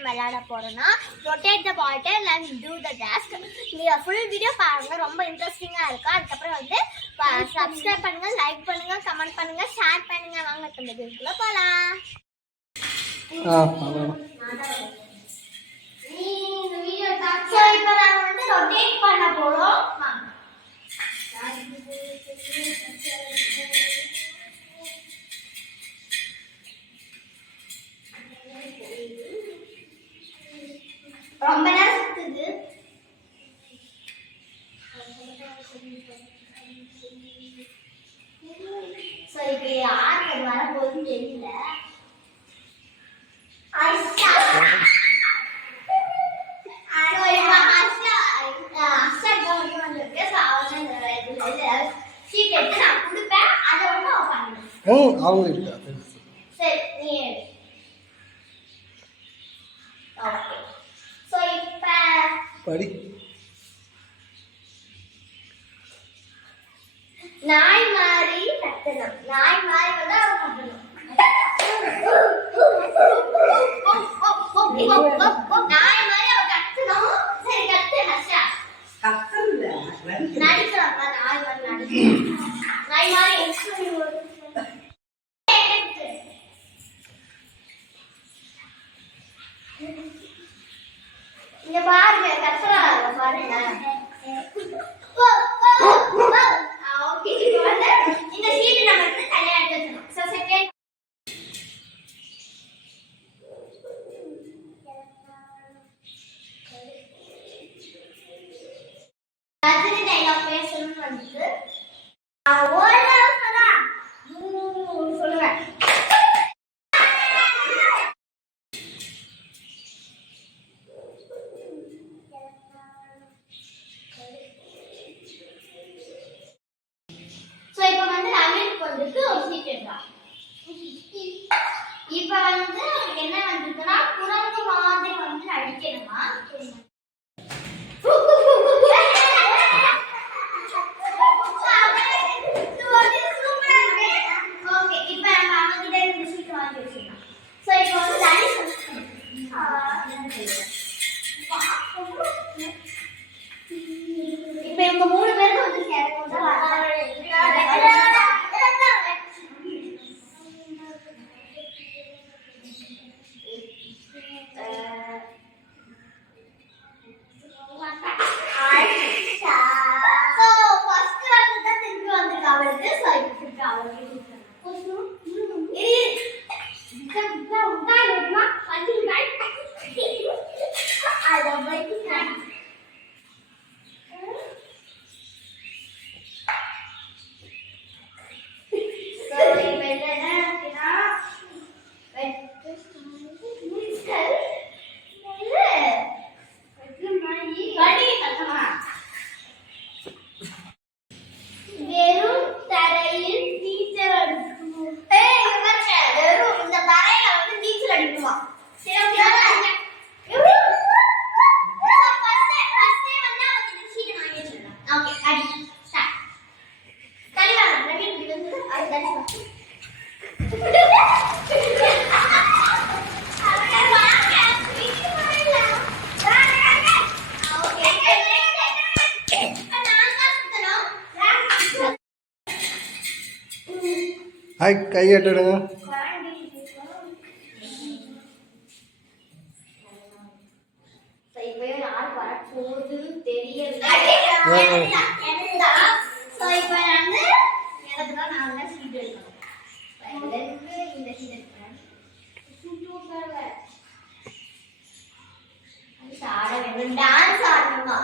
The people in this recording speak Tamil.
கேம் விளையாட போறோம்னா rotate the bottle and do the task. நீங்க ஃபுல் வீடியோ பாருங்க, ரொம்ப இன்ட்ரெஸ்டிங்கா இருக்கும். அதுக்கப்புறம் வந்து சப்ஸ்கிரைப் பண்ணுங்க, லைக் பண்ணுங்க, கமெண்ட் பண்ணுங்க, ஷேர் பண்ணுங்க. வாங்க இந்த வீடியோக்குள்ள போலாம். இந்த வீடியோ சோ இப்போ நாம வந்து ரொட்டேட் பண்ண போறோம். ரொம்ப நேரம் சுத்துது. சோ இப்போ யாருக்கு அது வர போகுதுன்னு தெரியல. சரி நீ ஓகே. சோ இப்போ படி. நாய் மாதிரி கத்தணும். நாய் மாதிரி வந்து அவன் கத்தணும். நாய் மாதிரி அவன் கத்தணும். சரி கத்து ஹர்ஷா. கத்தல நடிக்கிறப்ப நாய் மாதிரி நடிக்கணும். நாய் மாதிரி எக்ஸ்பிரஷன் இங்க பாருங்க, கத்துறாங்க பாருங்க. ஓகே, இப்போ வந்து இந்த சீட் நம்ம வந்து தனியா எடுத்துக்கணும். சோ செகண்ட் ரஜினி டைலாக் பேசணும்னு வந்து ஓல்ட் ஹவுஸ் தான் சொல்லுங்க. சோ இப்போ வந்து ரவிக்கு வந்துட்டு ஒரு சீட் எடுக்கலாம். இப்போ வந்து என்ன வந்திருக்குன்னா குரங்கு மாதிரி வந்து நடிக்கணுமா. ஓகே, இப்போ நம்ம அவங்ககிட்ட இந்த சீட் வாங்கி வச்சுக்கலாம். சோ இப்போ வந்து ரவி இப்போ இவங்க 3 பேருக்கு வந்து கேரக்டர் தான் ஹாய், கையெட்டுடுங்க. டான்ஸ் ஆடணுமா?